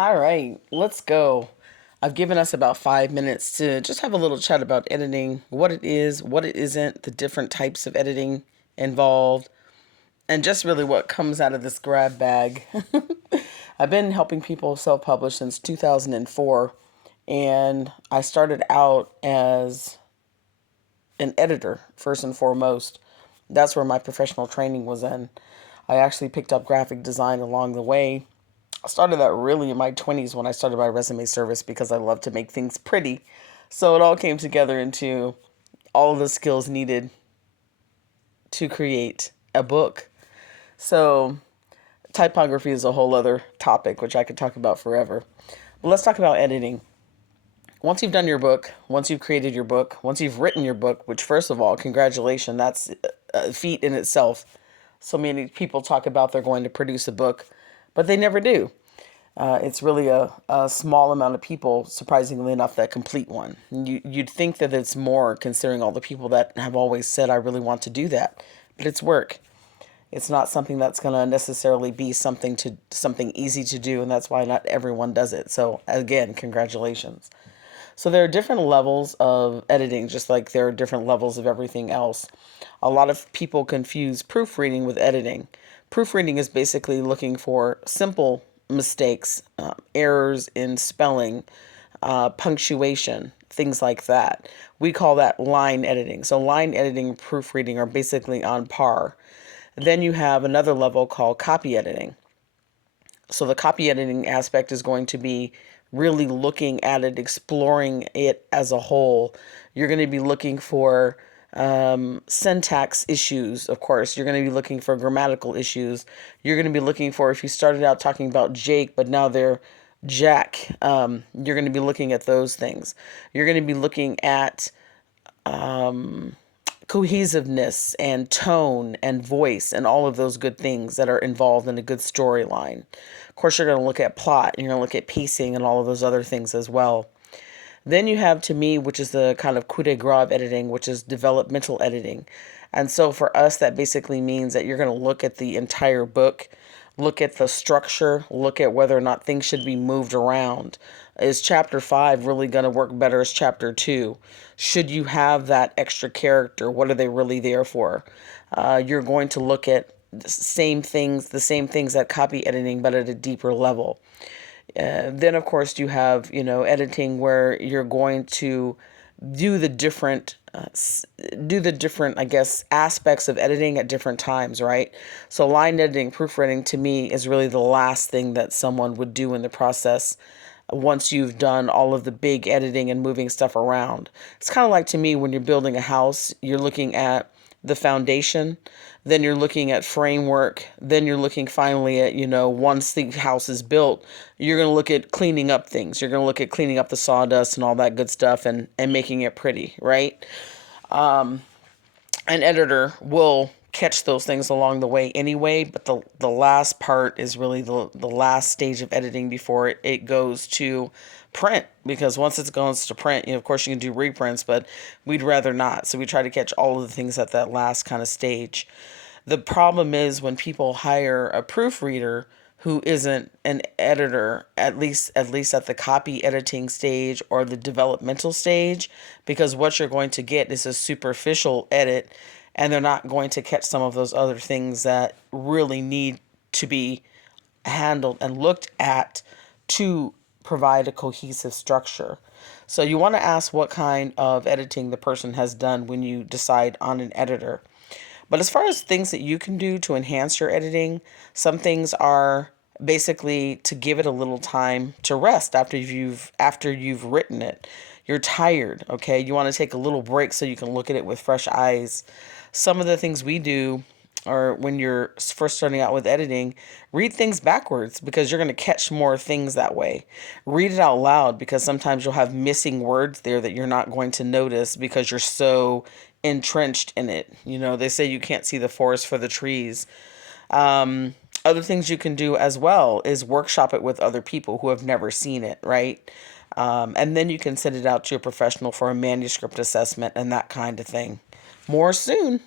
All right, let's go. I've given us about 5 minutes to just have a little chat about editing, what it is, what it isn't, the different types of editing involved, and just really what comes out of this grab bag. I've been helping people self publish since 2004, and I started out as an editor first and foremost. That's where my professional training was in. I actually picked up graphic design along the way. I started that really in my 20s when I started my resume service because I love to make things pretty. So it all came together into all of the skills needed to create a book. So typography is a whole other topic, which I could talk about forever. But let's talk about editing. Once you've done your book, once you've created your book, once you've written your book, which first of all, congratulations, that's a feat in itself. So many people talk about they're going to produce a book, but they never do. It's really a small amount of people, surprisingly enough, that complete one. You'd think that it's more considering all the people that have always said, I really want to do that. But it's work. It's not something that's going to necessarily be something easy to do, and that's why not everyone does it. So again, congratulations. So there are different levels of editing, just like there are different levels of everything else. A lot of people confuse proofreading with editing. Proofreading is basically looking for simple mistakes, errors in spelling, punctuation, things like that. We call that line editing. So line editing and proofreading are basically on par. Then you have another level called copy editing. So the copy editing aspect is going to be really looking at it, exploring it as a whole. You're going to be looking for syntax issues, of course. You're going to be looking for grammatical issues. You're going to be looking for, if you started out talking about Jake, but now they're Jack, you're going to be looking at those things. You're going to be looking at cohesiveness and tone and voice and all of those good things that are involved in a good storyline. Of course, you're going to look at plot, you're going to look at pacing and all of those other things as well. Then you have, to me, which is the kind of coup de grace editing, which is developmental editing. And so for us, that basically means that you're going to look at the entire book, look at the structure, look at whether or not things should be moved around. Is chapter 5 really going to work better as chapter 2? Should you have that extra character? What are they really there for? You're going to look at the same things that copy editing, but at a deeper level. Then, of course, you have, editing where you're going to do the different, I guess, aspects of editing at different times, right? So line editing, proofreading, to me, is really the last thing that someone would do in the process once you've done all of the big editing and moving stuff around. It's kind of like, to me, when you're building a house, you're looking at the foundation, then you're looking at framework, then you're looking finally at, once the house is built, you're going to look at cleaning up things. You're going to look at cleaning up the sawdust and all that good stuff and making it pretty, right? An editor will catch those things along the way anyway, but the last part is really the last stage of editing before it goes to print, because once it goes to print, of course you can do reprints, but we'd rather not. So we try to catch all of the things at that last kind of stage. The problem is when people hire a proofreader who isn't an editor, at least at the copy editing stage or the developmental stage, because what you're going to get is a superficial edit, and they're not going to catch some of those other things that really need to be handled and looked at to provide a cohesive structure. So you want to ask what kind of editing the person has done when you decide on an editor. But as far as things that you can do to enhance your editing, some things are basically to give it a little time to rest after you've written it. You're tired, okay? You want to take a little break so you can look at it with fresh eyes. Some of the things we do, or when you're first starting out with editing, read things backwards because you're going to catch more things that way. Read it out loud because sometimes you'll have missing words there that you're not going to notice because you're so entrenched in it. They say you can't see the forest for the trees. Other things you can do as well is workshop it with other people who have never seen it, right? And then you can send it out to a professional for a manuscript assessment and that kind of thing. More soon.